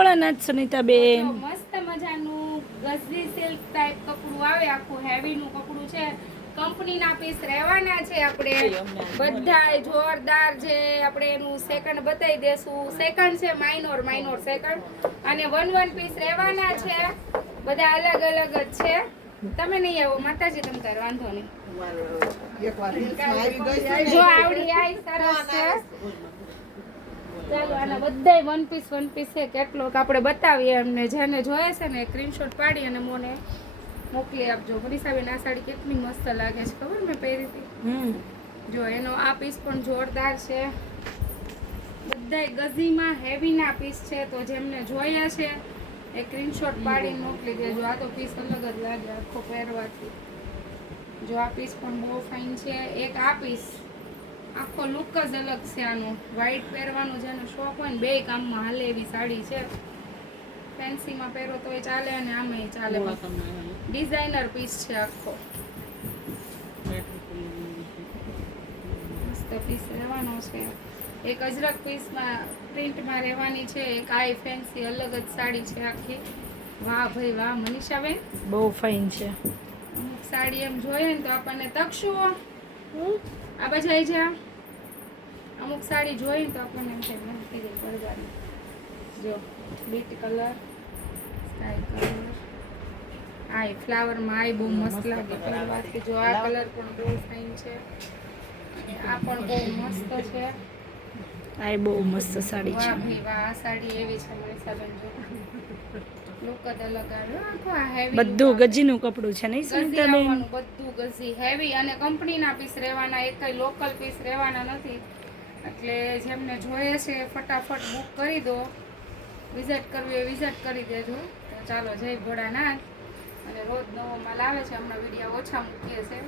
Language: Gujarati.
ભોળાનાથ સુનીતાબેન. મસ્ત મજાનું ગઝલી સિલ્ક ટાઈપ કપડું આવે, આખું હેવી નું કપડું છે. કંપનીના પીસ રહેવાના છે. આપણે બધા જોરદાર છે. આપણે એનું સેકન્ડ બતાવી દેશું. સેકન્ડ છે માઇનોર સેકન્ડ, અને વન પીસ રહેવાના છે. બધા અલગ અલગ જ છે. તમે નહીં આવો માતાજી, તમ તાર વાંધો નહીં. જો આવડી આઈ સરસ છે. ચાલો આના બધાય વન પીસ છે. કેટલોક આપણે બતાવીએ એમને, જેને જોઈએ છે ને સ્ક્રીનશોટ પાડી અને મને મોકલી આપજો. મનીષાબેન આ સાડી કેટલી મસ્ત લાગે છે, ખબર મેં પહેરી હતી. જો એનો આ પીસ પણ જોરદાર છે. બધાય ગઝીમાં હેવીના પીસ છે. તો જેમને જોઈએ છે એ સ્ક્રીનશોટ પાડીને મોકલી દેજો. આ તો પીસ અલગ જ લાગે આખો પહેરવાથી. જો આ પીસ પણ બહુ ફાઇન છે. એક આ પીસ આખો લુક જ અલગ છે આનો. વ્હાઈટ પહેરવાનું જેનો શોખ હોય ને બે કામમાં હાલે એવી સાડી છે. ફેન્સીમાં પહેરો તોય ચાલે અને આમેય ચાલે. ડિઝાઇનર પીસ છે આખો. મસ્ત પીસ રહેવાનો છે. એક અજરક પીસમાં પ્રિન્ટમાં રહેવાની છે. એક આ ફેન્સી અલગ જ સાડી છે આખી. વાહ ભાઈ વાહ મનીષાબેન, બહુ ફાઇન છે. અમુક સાડી એમ જોઈએ ને તો આપણને તકશું આ બાજુ આવી જા. અમુક સાડી જોઈ તો આપણને એમ થાય મન થઈ જાય પડવાની. જો બીટ કલર, સ્કાય કલર, આ ફ્લાવરમાં આ બહુ મસ્ત લાગે પડવાથી. જો આ કલર પણ બહુ ફાઇન છે. આ પણ બહુ મસ્ત છે. આ બહુ મસ્ત સાડી છે. વાહ ભાઈ વાહ, આ સાડી એવી છે મનીષાબેન. જો લુક જ અલગ આવ્યો. આખો આ હેવી બધું ગજીનું કપડું છે નહીં સુનીતાબેન? બધું ગઝી હેવી અને કંપનીના પીસ રહેવાના. એક કઈ લોકલ પીસ રહેવાના નથી. એટલે જેમને જોઈએ છે ફટાફટ બુક કરી દો. વિઝિટ કરવી એ વિઝિટ કરી દેજો. તો ચાલો જય ભોળાનાથ. અને રોજ નવો માલ આવે છે. હમણાં વિડીયો ઓછા મૂકીએ છે.